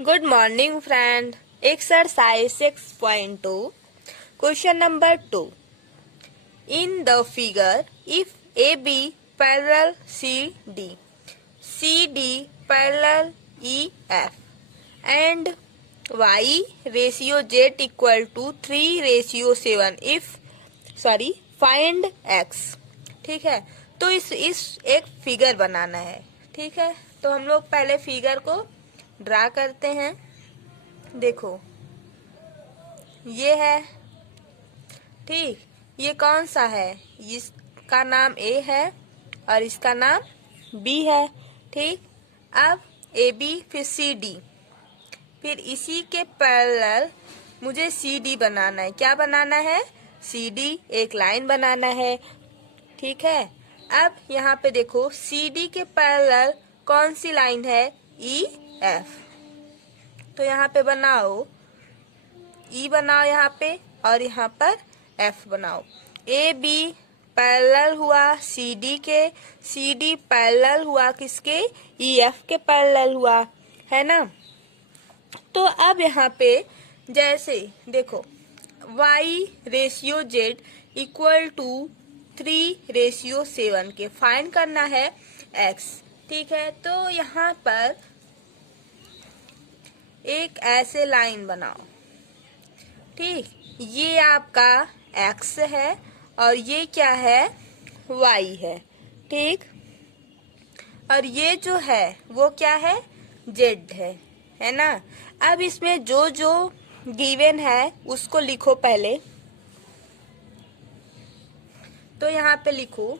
Good morning, friend. Exercise 6.2. Question number 2. In the figure, if AB parallel CD, CD parallel EF, and Y ratio Z equal to 3:7, find X. ठीक है, तो इस एक figure बनाना है. ठीक है, तो हम लोग पहले फिगर को ड्रा करते हैं. देखो, ये है. ठीक, ये कौन सा है? इसका नाम A है और इसका नाम B है. ठीक, अब AB फिर CD, फिर इसी के पैरेलल मुझे CD बनाना है. क्या बनाना है? CD एक लाइन बनाना है. ठीक है, अब यहाँ पे देखो, CD के पैरेलल कौन सी लाइन है? EF. तो यहाँ पे बनाओ, E बनाओ यहाँ पे, और यहाँ पर F बनाओ. AB पैरेलल हुआ CD के, CD पैरेलल हुआ किसके? EF के पैरेलल हुआ, है ना. तो अब यहाँ पे जैसे देखो, Y ratio Z equal to 3:7 के फाइंड करना है X. ठीक है, तो यहाँ पर एक ऐसे लाइन बनाओ. ठीक, ये आपका X है और ये क्या है? Y है. ठीक, और ये जो है वो क्या है? Z है ना. अब इसमें जो जो गिवन है उसको लिखो पहले. तो यहाँ पे लिखो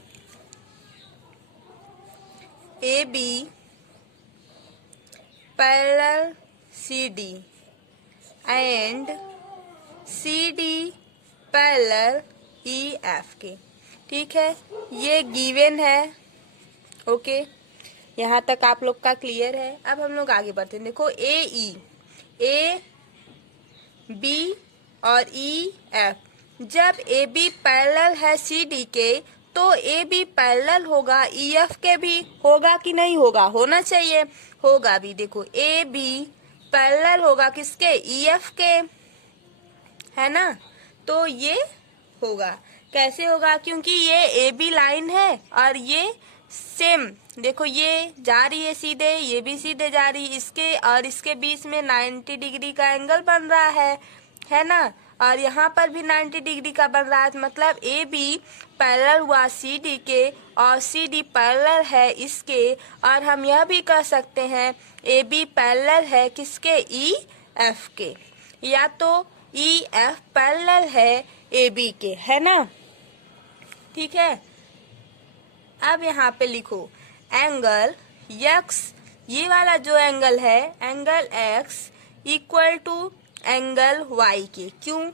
AB parallel CD and CD parallel EF के. ठीक है, ये गिवन है. ओके, यहाँ तक आप लोग का क्लियर है. अब हम लोग आगे बढ़ते हैं. देखो, A B और EF, जब AB पैरेलल है CD के, तो AB पैरेलल होगा EF के भी. होगा कि नहीं होगा? होना चाहिए, होगा भी. देखो, AB पैरेलल होगा किसके? EF के, है ना. तो ये होगा. कैसे होगा? क्योंकि ये AB लाइन है और ये सेम. देखो, ये जा रही है सीधे, ये भी सीधे जा रही है. इसके और इसके बीच में 90 डिग्री का एंगल बन रहा है ना. और यहाँ पर भी 90 डिग्री का बन रहा है. मतलब AB पैरेलल हुआ CD के और CD पैरेलल है इसके. और हम यह भी कह सकते हैं AB पैरेलल है किसके? EF के, या तो EF पैरेलल है AB के, है ना. ठीक है, अब यहाँ पे लिखो एंगल X, ये वाला जो एंगल है, angle X equal to angle Y के. क्यों?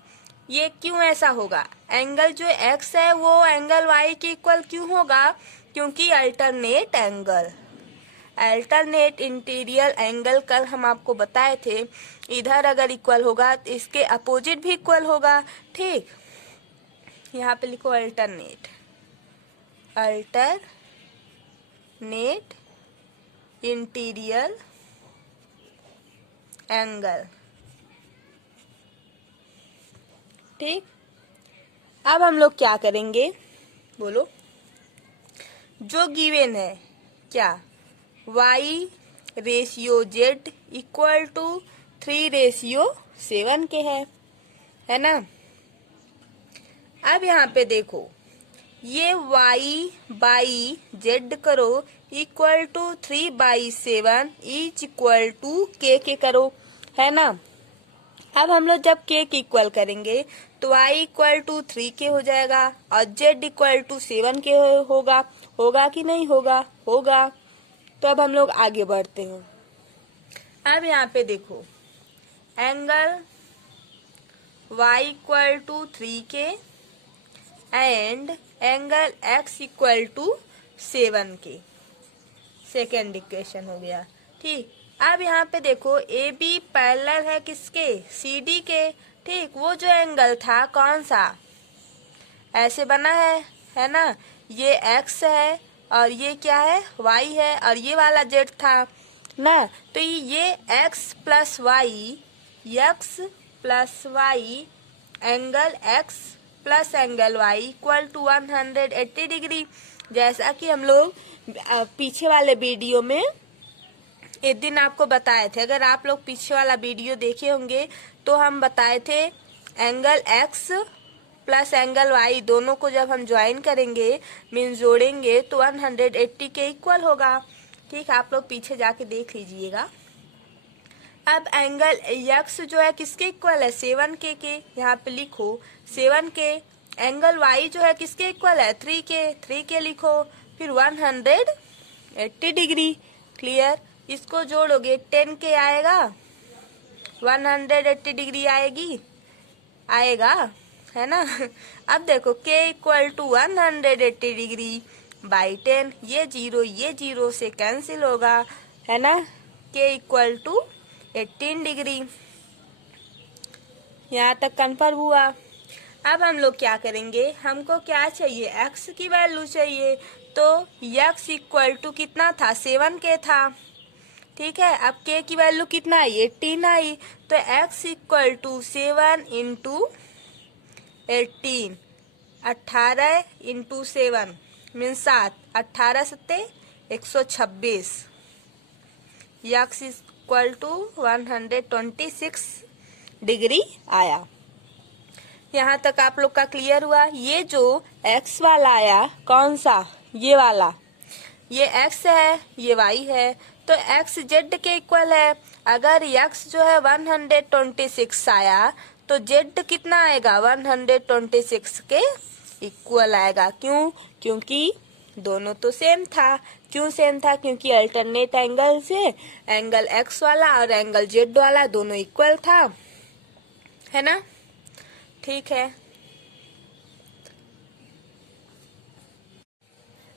ये क्यों ऐसा होगा? एंगल जो X है वो एंगल Y के इक्वल क्यों होगा? क्योंकि alternate angle, alternate interior angle कल हम आपको बताए थे. इधर अगर इक्वल होगा तो इसके अपोजिट भी इक्वल होगा. ठीक, यहाँ पे लिखो अल्टरनेट इंटीरियर एंगल. ठीक, अब हम लोग क्या करेंगे? बोलो. जो गिवन है क्या? Y ratio Z equal to 3:7 के है ना. अब यहाँ पे देखो, ये Y बाई Z करो equal to 3/7 is equal to K के करो, है ना. अब हम लोग जब K के इक्वल करेंगे तो Y इक्वल टू 3 के हो जाएगा और Z इक्वल टू 7 के होगा. होगा कि नहीं होगा? होगा. तो अब हम लोग आगे बढ़ते हैं. अब यहाँ पे देखो, एंगल Y इक्वल टू 3 के and angle X equal to 7 के. सेकेंड इक्वेशन हो गया. ठीक, अब यहाँ पे देखो, AB पैरेलल है किसके? CD के. ठीक, वो जो एंगल था कौन सा? ऐसे बना है ना. ये X है और ये क्या है? Y है, और ये वाला Z था. ना। तो ये x plus Y angle x plus angle y equal to 180 degree. जैसा कि हम लोग पीछे वाले वीडियो में एक दिन आपको बताए थे, अगर आप लोग पीछे वाला वीडियो देखे होंगे तो हम बताए थे angle x plus angle y दोनों को जब हम ज्वाइन करेंगे मीन्स जोड़ेंगे तो 180 के इक्वल होगा। ठीक, आप लोग पीछे जाके देख लीजिएगा। अब एंगल x जो है किसके इक्वल है, 7K के, यहाँ पे लिखो 7K। एंगल y जो है किसके इक्वल है, 3K लिखो, फिर 180 डिग्री। क्लियर, इसको जोड़ोगे 10K आएगा, 180 डिग्री आएगा, है ना। अब देखो k equal to 180 degree by 10, ये जीरो से कैंसिल होगा, है ना। k equal to 18 degree. यहाँ तक कन्फर्म हुआ। अब हम लोग क्या करेंगे, हमको क्या चाहिए, x की वैल्यू चाहिए। तो x इक्वल टू कितना था, 7K था। ठीक है, अब k की वैल्यू कितना आई, 18 आई। तो x equal to 7 into 18, 18 into 7 means 7, 18 सत्ते 126। x इक्वल टू 126 डिग्री आया। यहाँ तक आप लोग का क्लियर हुआ। ये जो x वाला आया, कौन सा, ये वाला, ये x है, ये y है, तो x z के इक्वल है। अगर x जो है 126 आया तो z कितना आएगा, 126 के इक्वल आएगा। क्यों, क्योंकि दोनों तो सेम था। क्यों सेम था, क्योंकि अल्टरनेट एंगल से एंगल x वाला और एंगल z वाला दोनों इक्वल था, है ना। ठीक है,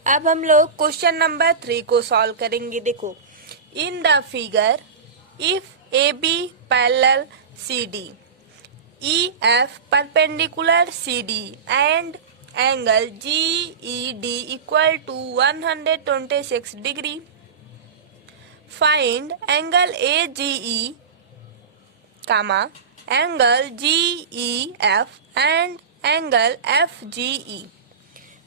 अब हम लोग क्वेश्चन नंबर 3 को सॉल्व करेंगे। देखो, in the figure if AB parallel CD, EF perpendicular CD and angle GED equal to 126 degree, find angle AGE comma angle GEF and angle FGE।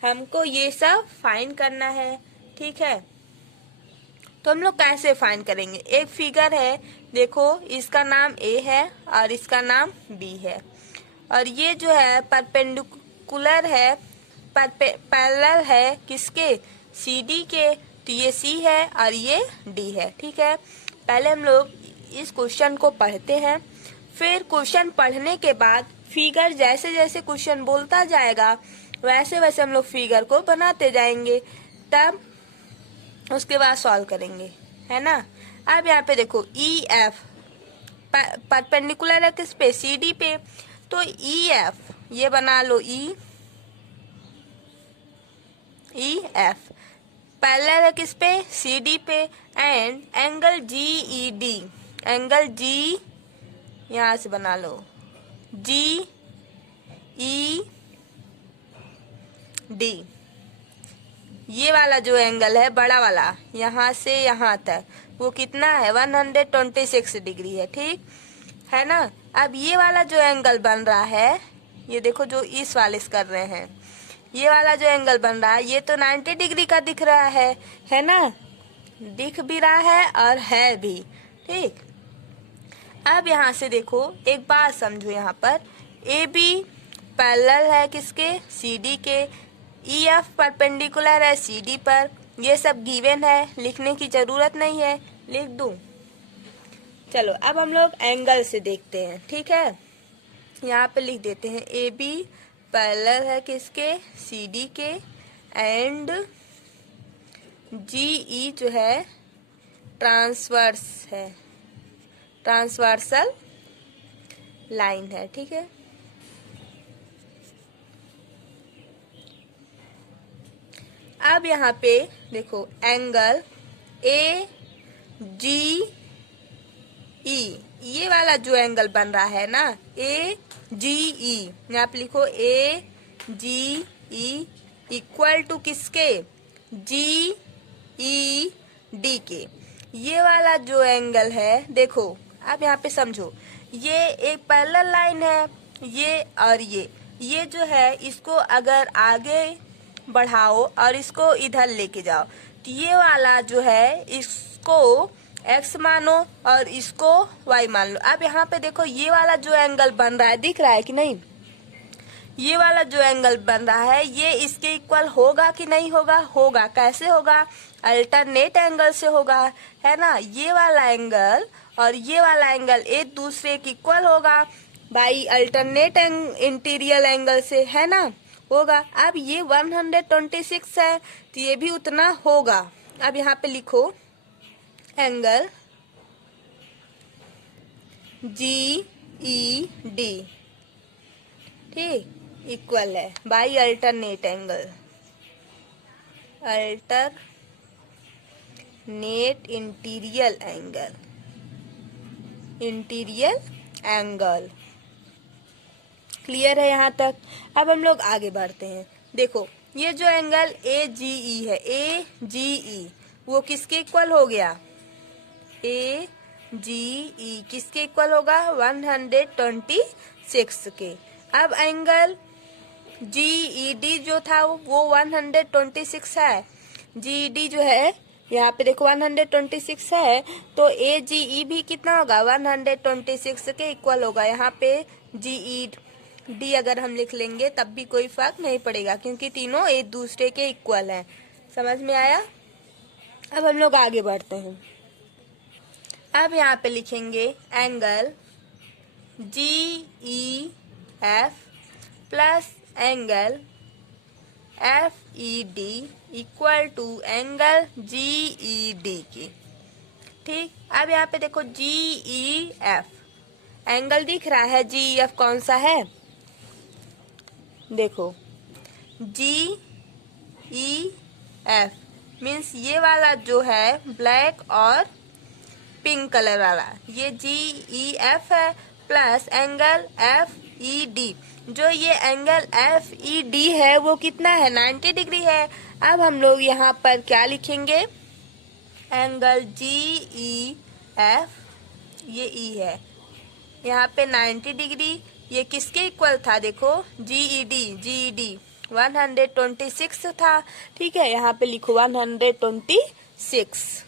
हमको ये सब फाइंड करना है। ठीक है, तो हम लोग कैसे फाइंड करेंगे, एक फिगर है, देखो इसका नाम A है और इसका नाम B है, और ये जो है परपेंडिकुलर है, पैरेलल है किसके, CD के, तो ये C है और ये D है। ठीक है, पहले हम लोग इस क्वेश्चन को पढ़ते हैं, फिर क्वेश्चन पढ़ने के बाद फिगर जैसे जैसे क्वेश्चन बोलता जाएगा वैसे वैसे हम लोग फिगर को बनाते जाएंगे, तब उसके बाद सॉल्व करेंगे, है ना। अब यहाँ पे देखो EF परपेंडिकुलर है किस पे, CD पे, तो EF ये बना लो, EF पैरेलल है किस पे, CD पे, and angle GED, angle G यहाँ से बना लो, GED, ये वाला जो एंगल है बड़ा वाला यहाँ से यहाँ तक वो कितना है, 126 डिग्री है। ठीक है ना। अब ये वाला जो एंगल बन रहा है, ये देखो जो इस वाले से कर रहे हैं, ये वाला जो एंगल बन रहा है ये तो 90 डिग्री का दिख रहा है ना, दिख भी रहा है और है भी। ठीक, अब यहाँ से देखो एक बात समझो, यहाँ पर AB पैरेलल है किसके, CD के, EF परपेंडिकुलर है CD पर, ये सब गिवन है, लिखने की जरूरत नहीं है, लिख दूं। चलो अब हम लोग एंगल से देखते हैं। ठीक है, यहाँ पे लिख देते हैं AB पैरेलल है किसके, CD के, एंड GE जो है ट्रांसवर्स है, ट्रांसवर्सल लाइन है। ठीक है, अब यहाँ पे देखो एंगल AGE, ये वाला जो एंगल बन रहा है ना AGE, यहाँ पे लिखो AGE इक्वल टू किसके, GED के। ये वाला जो एंगल है, देखो आप यहाँ पे समझो, ये एक पैरेलल लाइन है, ये और ये जो है इसको अगर आगे बढ़ाओ और इसको इधर लेके जाओ तो ये वाला जो है इसको x मानो और इसको y मान लो। अब यहाँ पे देखो ये वाला जो एंगल बन रहा है, दिख रहा है कि नहीं? ये वाला जो एंगल बन रहा है ये इसके इक्वल होगा कि नहीं होगा? होगा। कैसे होगा? अल्टरनेट एंगल से होगा, है ना? ये वाला एंगल और ये वाला एंगल एक दूसरे के इक्वल होगा बाई अल्टरनेट इंटीरियर एंगल से, है ना? होगा। अब ये 126 है तो ये भी उतना होगा। अब यहाँ पे लिखो एंगल GED, ठीक, इक्वल है by alternate angle, alternate interior angle. Clear है यहाँ तक? अब हम लोग आगे बढ़ते हैं। देखो ये जो एंगल AGE है, AGE वो किसके इक्वल हो गया? AGE किसके इक्वल होगा? 126 के। अब एंगल GED जो था वो 126 है। GED जो है यहाँ पे देखो 126 है, तो AGE भी कितना होगा? 126 के इक्वल होगा। यहाँ पे GED अगर हम लिख लेंगे तब भी कोई फर्क नहीं पड़ेगा क्योंकि तीनों एक दूसरे के इक्वल हैं। समझ में आया? अब हम लोग आगे बढ़ते हैं। अब यहाँ पे लिखेंगे angle GEF plus angle FED equal to angle GED की। ठीक, अब यहाँ पे देखो GEF एंगल दिख रहा है। GEF कौन सा है? देखो GEF मीन्स ये वाला जो है ब्लैक और पिंक कलर वाला, ये GEF है प्लस एंगल FED। जो ये एंगल FED है वो कितना है? 90 डिग्री है। अब हम लोग यहाँ पर क्या लिखेंगे? एंगल GEF, ये E है, यहाँ पे 90 डिग्री। ये किसके इक्वल था? देखो GED 126 था। ठीक है, यहाँ पे लिखो 126।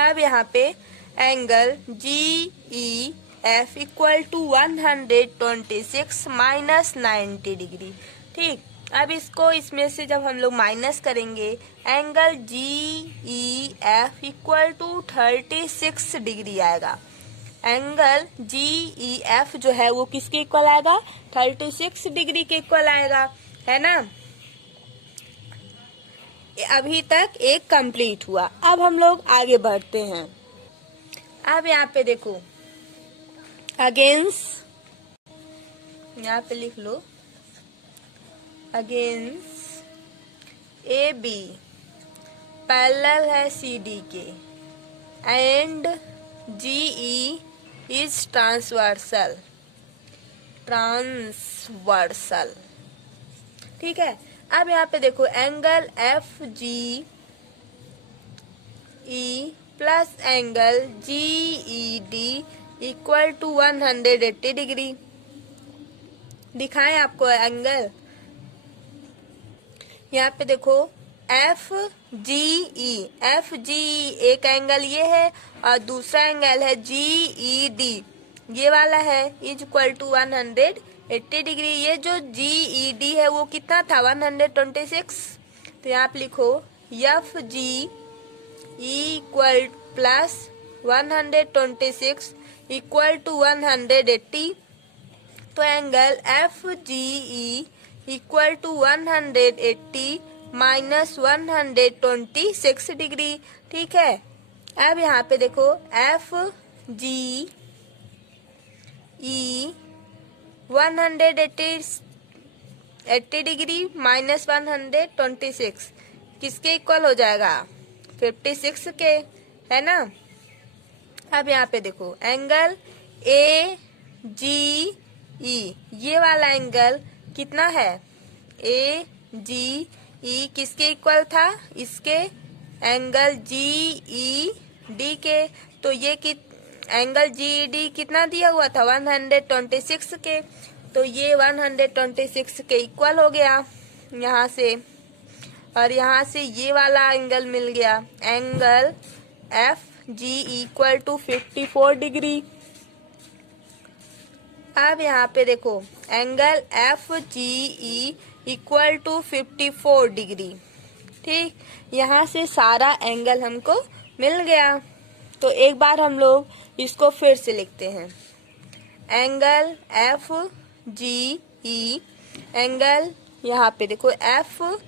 अब यहाँ पे angle GEF equal to 126 minus 90 degree. ठीक, अब इसको इसमें से जब हम लोग माइनस करेंगे angle GEF equal to 36 degree आएगा। एंगल GEF जो है वो किसके इक्वल आएगा? 36 डिग्री के इक्वल आएगा, है ना? अभी तक एक कंप्लीट हुआ। अब हम लोग आगे बढ़ते हैं। अब यहाँ पे देखो अगेंस्ट, यहाँ पे लिख लो अगेंस्ट AB पैरेलल है CD के एंड GE इज ट्रांसवर्सल। ठीक है, अब यहाँ पे देखो angle FGE plus angle GED equal to 180 degree. दिखाएं आपको एंगल? यहाँ पे देखो FGE एक एंगल ये है और दूसरा एंगल है GED, ये वाला है, इज इक्वल टू 180 डिग्री। ये जो GED है वो कितना था? 126। तो यहाँ पे लिखो FGE equal plus 126 equal to 180। तो angle FGE equal to 180 minus 126 degree. ठीक है, अब यहाँ पे देखो FGE 180 डिग्री माइनस 126 किसके इक्वल हो जाएगा? 56 के, है ना? अब यहाँ पे देखो एंगल AGE, ये वाला एंगल कितना है? AGE किसके इक्वल था? इसके एंगल GED के। तो ये एंगल GED कितना दिया हुआ था, 126 के। तो ये 126 के इक्वल हो गया यहाँ से, और यहाँ से ये वाला एंगल मिल गया, angle FG equal to 54 degree. अब यहाँ पे देखो angle FGE equal to 54 degree. ठीक, यहाँ से सारा एंगल हमको मिल गया। तो एक बार हम लोग इसको फिर से लिखते हैं, एंगल FGE, एंगल यहाँ पे देखो FGE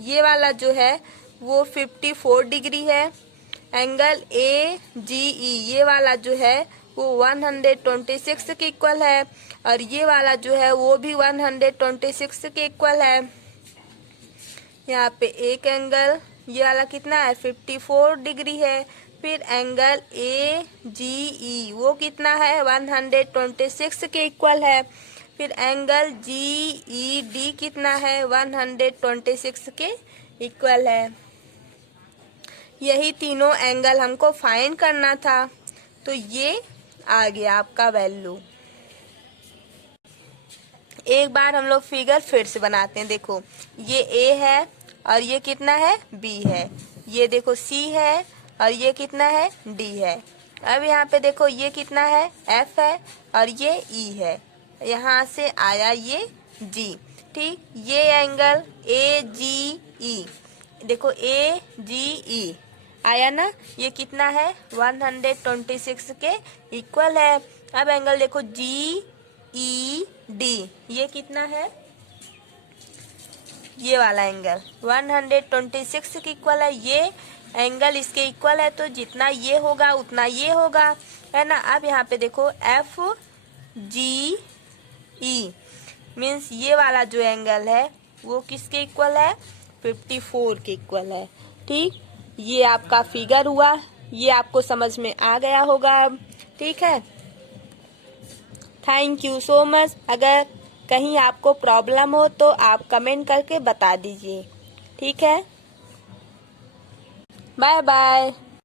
ये वाला जो है वो 54 डिग्री है। एंगल AGE ये वाला जो है वो 126 के इक्वल है, और ये वाला जो है वो भी 126 के इक्वल है। यहाँ पे एक एंगल ये वाला कितना है, 54 डिग्री है। फिर एंगल AGE वो कितना है, 126 के इक्वल है। फिर एंगल GED कितना है, 126 के इक्वल है। यही तीनों एंगल हमको फाइंड करना था। तो ये आ गया आपका वैल्यू। एक बार हम लोग फिगर फिर से बनाते हैं। देखो ये A है और ये कितना है, B है। ये देखो C है और ये कितना है, D है। अब यहाँ पे देखो ये कितना है, F है और ये E है। यहाँ से आया ये G। ठीक, ये एंगल AGE, देखो AGE आया ना, ये कितना है, 126 के इक्वल है। अब एंगल देखो GED ये कितना है, ये वाला एंगल 126 के इक्वल है। ये एंगल इसके इक्वल है, तो जितना ये होगा उतना ये होगा, है ना। अब यहाँ पे देखो FGE मीन्स ये वाला जो एंगल है वो किसके इक्वल है, 54 के इक्वल है। ठीक, ये आपका फिगर हुआ, ये आपको समझ में आ गया होगा अब। ठीक है, थैंक यू सो मच। अगर कहीं आपको प्रॉब्लम हो तो आप कमेंट करके बता दीजिए। ठीक है, बाय बाय।